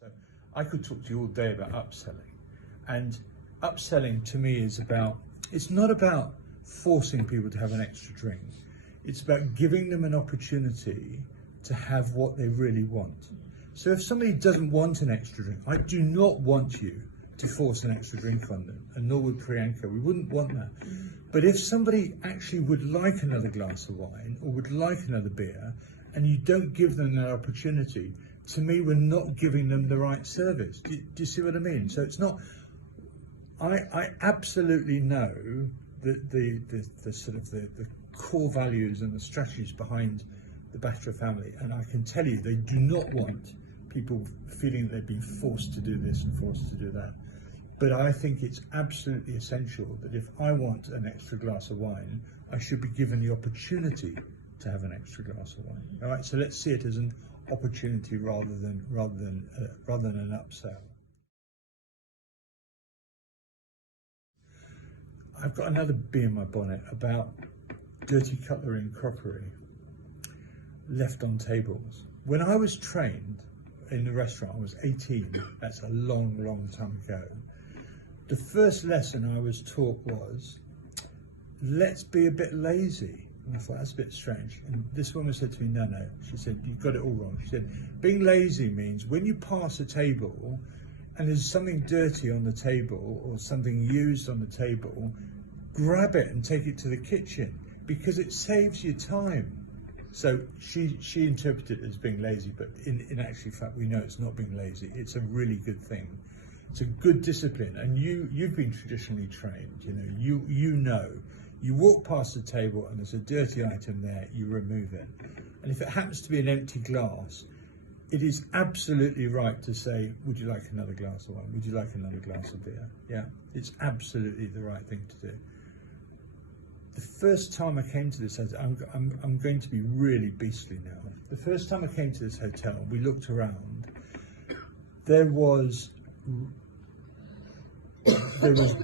So I could talk to you all day about upselling, and upselling to me is about, it's not about forcing people to have an extra drink. It's about giving them an opportunity to have what they really want. So if somebody doesn't want an extra drink, I do not want you to force an extra drink on them, and nor would Priyanka. We wouldn't want that. But if somebody actually would like another glass of wine or would like another beer, and you don't give them that opportunity, to me, we're not giving them the right service. Do you see what I mean? So it's not. I absolutely know that the sort of the core values and the strategies behind the Batra family, and I can tell you they do not want people feeling that they've been forced to do this and forced to do that. But I think it's absolutely essential that if I want an extra glass of wine, I should be given the opportunity to have an extra glass of wine. All right, so let's see it as an opportunity rather than an upsell. I've got another bee in my bonnet about dirty cutlery and crockery left on tables. When I was trained in the restaurant, I was 18. That's a long time ago. The first lesson I was taught was, let's be a bit lazy. And I thought, that's a bit strange. And this woman said to me, no. She said, you've got it all wrong. She said, being lazy means when you pass a table and there's something dirty on the table or something used on the table, grab it and take it to the kitchen because it saves you time. So she interpreted it as being lazy, but in actual fact, we know it's not being lazy. It's a really good thing. It's a good discipline, and you've been traditionally trained. You know, you walk past the table and there's a dirty item there, you remove it. And if it happens to be an empty glass, it is absolutely right to say, would you like another glass of wine? Would you like another glass of beer? Yeah, it's absolutely the right thing to do. The first time I came to this hotel, I'm going to be really beastly now. The first time I came to this hotel, we looked around, there was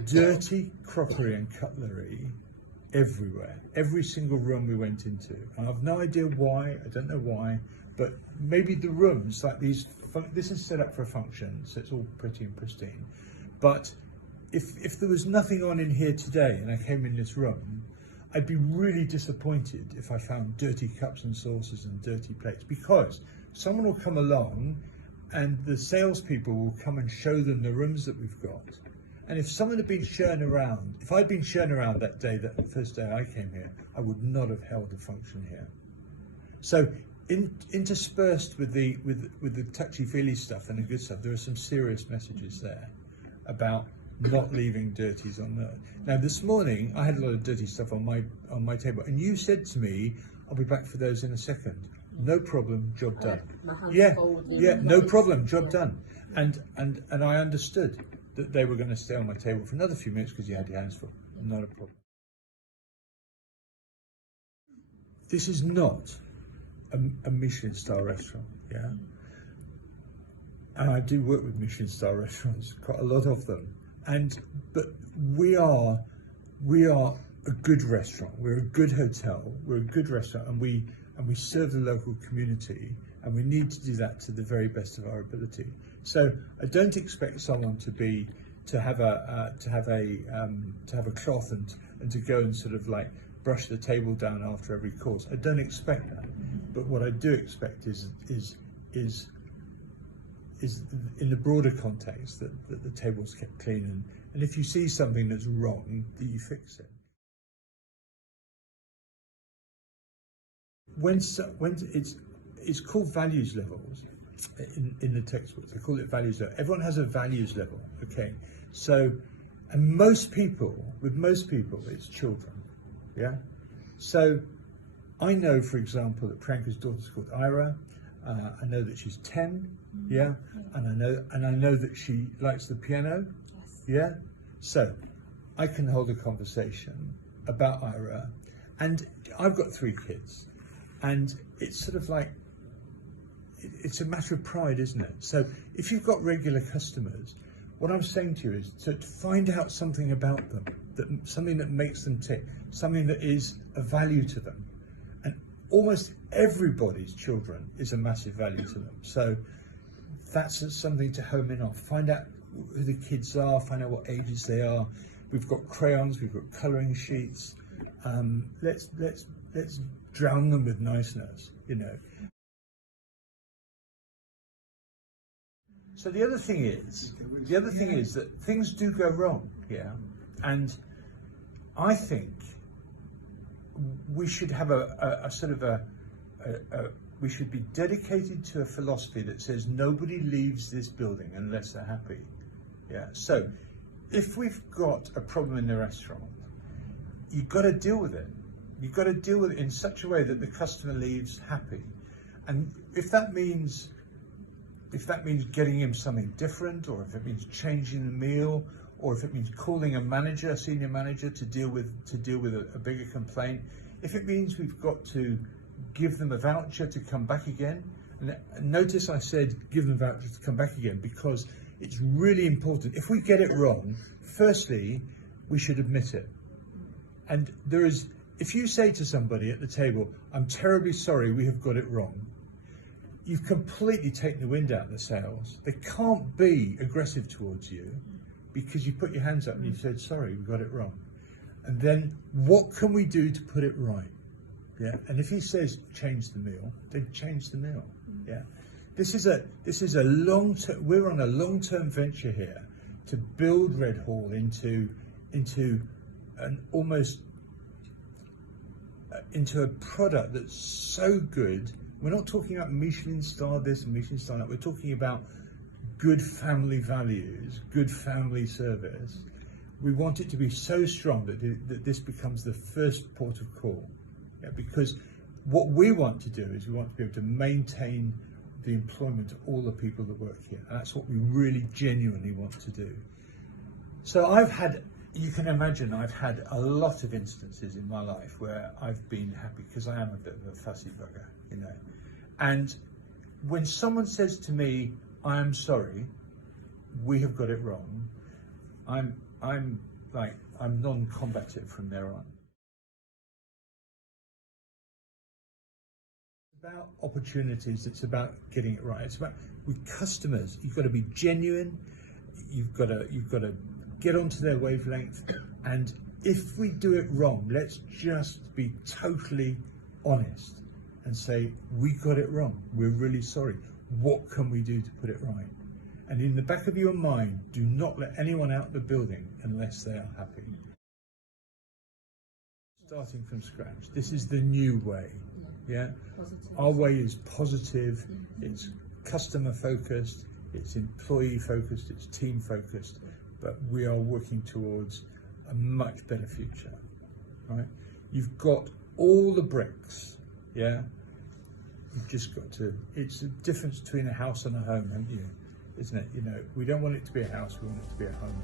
dirty crockery and cutlery everywhere, every single room we went into. I have no idea why, I don't know why, but maybe the rooms, like these, this is set up for a function, so it's all pretty and pristine. But if there was nothing on in here today and I came in this room, I'd be really disappointed if I found dirty cups and saucers and dirty plates, because someone will come along and the salespeople will come and show them the rooms that we've got. And if someone had been shown around, if I'd been shown around that day, that the first day I came here, I would not have held a function here. So interspersed with the touchy-feely stuff and the good stuff, there are some serious messages there about not leaving dirties on there. Now this morning I had a lot of dirty stuff on my table, and you said to me, I'll be back for those in a second. No problem, job done. Yeah, no problem, job done. And I understood that they were going to stay on my table for another few minutes because you had your hands full. Not a problem. This is not a Michelin star restaurant, yeah? And I do work with Michelin star restaurants, quite a lot of them. But we are a good restaurant. We're a good hotel. We're a good restaurant, and we serve the local community, and we need to do that to the very best of our ability. So I don't expect someone to have a cloth and to go and sort of like brush the table down after every course. I don't expect that. But what I do expect is in the broader context that the table's kept clean, and if you see something that's wrong, that you fix it. When it's called values levels in the textbooks, they call it values level. Everyone has a values level, okay? So, and most people, it's children, yeah? So I know, for example, that Priyanka's daughter's called Ira. I know that she's 10, yeah, and I know that she likes the piano, yeah. So I can hold a conversation about Ira, and I've got 3 kids, and it's sort of like it's a matter of pride, isn't it? So if you've got regular customers, what I'm saying to you is to find out something about them, something that makes them tick, something that is a value to them. And almost everybody's children is a massive value to them. So that's something to home in on. Find out who the kids are, find out what ages they are. We've got crayons, we've got colouring sheets. Let's drown them with niceness, you know. So the other thing is that things do go wrong, yeah, and I think we should have we should be dedicated to a philosophy that says nobody leaves this building unless they're happy, yeah. So if we've got a problem in the restaurant, you've got to deal with it. You've got to deal with it in such a way that the customer leaves happy, and if that means getting him something different, or if it means changing the meal, or if it means calling a senior manager to deal with a bigger complaint, if it means we've got to give them a voucher to come back again. And notice I said give them a voucher to come back again, because it's really important. If we get it wrong, firstly, we should admit it. And if you say to somebody at the table, I'm terribly sorry, we have got it wrong, you've completely taken the wind out of the sails. They can't be aggressive towards you because you put your hands up and you said, sorry, we got it wrong. And then what can we do to put it right? Yeah. And if he says change the meal, then change the meal. Yeah. This is a long-term, we're on a long-term venture here to build Red Hall into an almost into a product that's so good. We're not talking about Michelin star this and Michelin star that. We're talking about good family values, good family service. We want it to be so strong that this becomes the first port of call. Yeah, because what we want to do is we want to be able to maintain the employment of all the people that work here. And that's what we really genuinely want to do. So you can imagine I've had a lot of instances in my life where I've been happy, because I am a bit of a fussy bugger, you know. And when someone says to me, I am sorry, we have got it wrong, I'm non-combative from there on. It's about opportunities, it's about getting it right. It's about, with customers, you've got to be genuine, you've got to get onto their wavelength, and if we do it wrong, let's just be totally honest and say, we got it wrong, we're really sorry, what can we do to put it right? And in the back of your mind, do not let anyone out the building unless they are happy. Starting from scratch, this is the new way, yeah? Our way is positive, it's customer focused, it's employee focused, it's team focused, but we are working towards a much better future, right? You've got all the bricks, yeah? You've just got to, it's the difference between a house and a home, haven't you? Isn't it? You know, we don't want it to be a house, we want it to be a home.